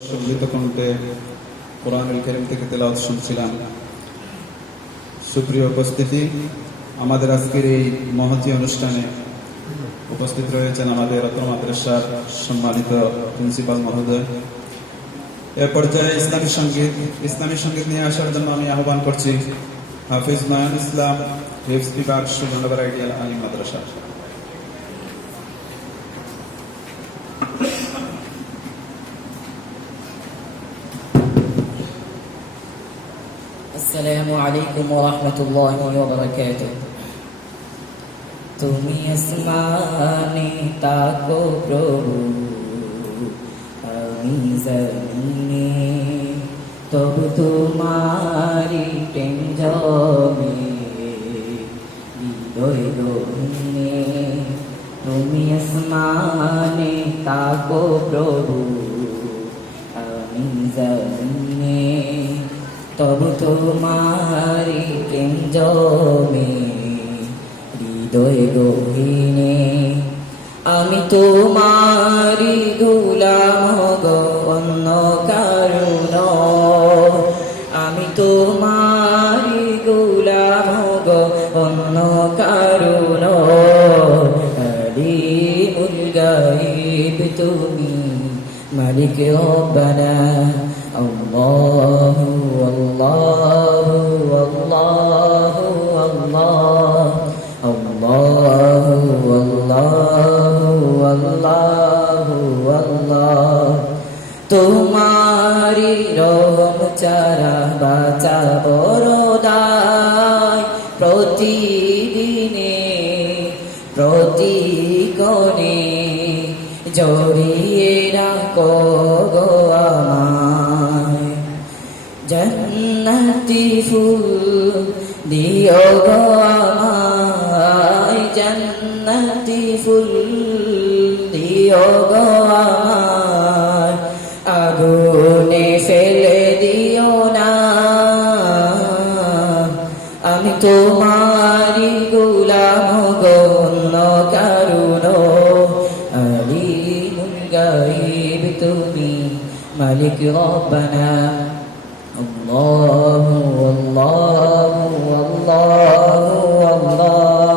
সঙ্গীত কণ্ঠে কোরআনুল কারীম থেকে তেলাওয়াত শুনছিলাম। সুপ্রিয় উপস্থিতি, আমাদের আজকের এই মহতী অনুষ্ঠানে উপস্থিত রয়েছেন আমাদের রত্ন মাদ্রাসার সম্মানিত প্রিন্সিপাল মহোদয়। এ পর্যায়ে ইসলামী সঙ্গীত নিয়ে আসার জন্য আমি আহ্বান করছি হাফিজ মায়ান ইসলাম, হিফজ বিভাগ, সুবর্ণনগর আইডিয়াল আলিম মাদ্রাসা। السلام عليكم ورحمة الله وبركاته. তুমি আসমানে তাকো প্রভু, আমি জমিনে তবু তোমারি প্রেম জমে হৃদয় গহনে। তুমি আসমানে তাকো প্রভু, আমি জমিনে তবু তোমারি প্রেম জমে হৃদয় গহীনে। আমি তোমারি গোলাম গো অন্য কারো নয়, আমি তোমারি গোলাম গো অন্য কারো নয়। আলিমুল গায়ব তুমি, মালিক রব্বানা। আল্লাহু আল্লাহু আল্লাহু আল্লাহ, আল্লাহু আল্লাহু আল্লাহু আল্লাহ। তোমারি রহম চারা বাঁচা বড় দায়, প্রতিদিনে প্রতিক্ষণে জড়িয়ে রাখো গো আমায়। জান্নাতি ফুল দিও গো আমায়, জান্নাতি ফুল দিও গো আমায়। আগুনে ফেলে দিও না, আমি তোমারি গোলাম গো অন্য কারো নয়। আলিমুল গায়ব তুমি, মালিক রব্বানা। আল্লাহু আল্লাহু আল্লাহু আল্লাহ,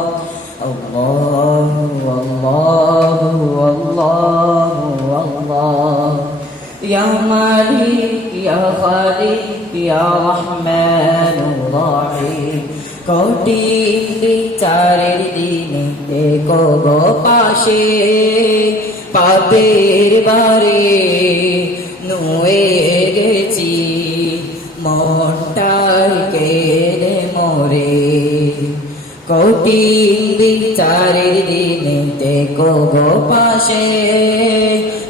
আল্লাহু আল্লাহু আল্লাহু আল্লাহ। ইয়া মালিক ইয়া খালিক ইয়া রহমানুর রহিম। কঠিন বিচারের দিনে দেখো গো পাশে, পাপের বারে নুয়ে গেছি, মনটাই কেড়ে মরে। কঠিন বিচারের দিনে দেখো গো পাশে,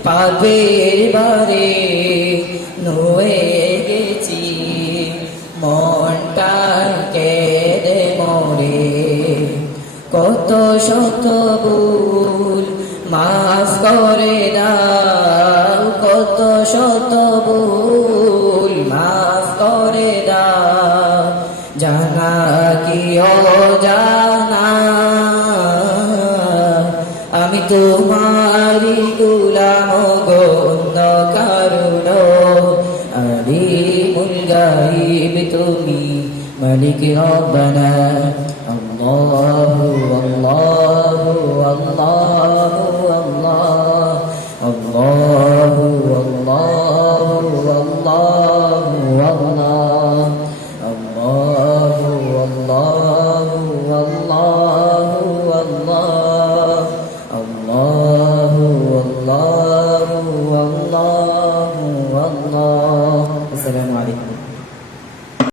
পাপের বারে নুয়ে গেছি, মনটাই কেড়ে মরে। কত শত ভুল মাফ করে দাও, কত শত ভুল মাফ করে দাও, জানা কি অজানা। আমি তোমারি গোলাম গো অন্য কারো নয়। আলিমুল গায়ব তুমি, মালিক রব্বানা। আল্লাহু আল্লাহু আল্লাহু আল্লাহ, আল্লাহু আল্লাহু আল্লাহু আল্লাহ, আল্লাহু আল্লাহু আল্লাহু আল্লাহ, আল্লাহু আল্লাহু আল্লাহু আল্লাহ।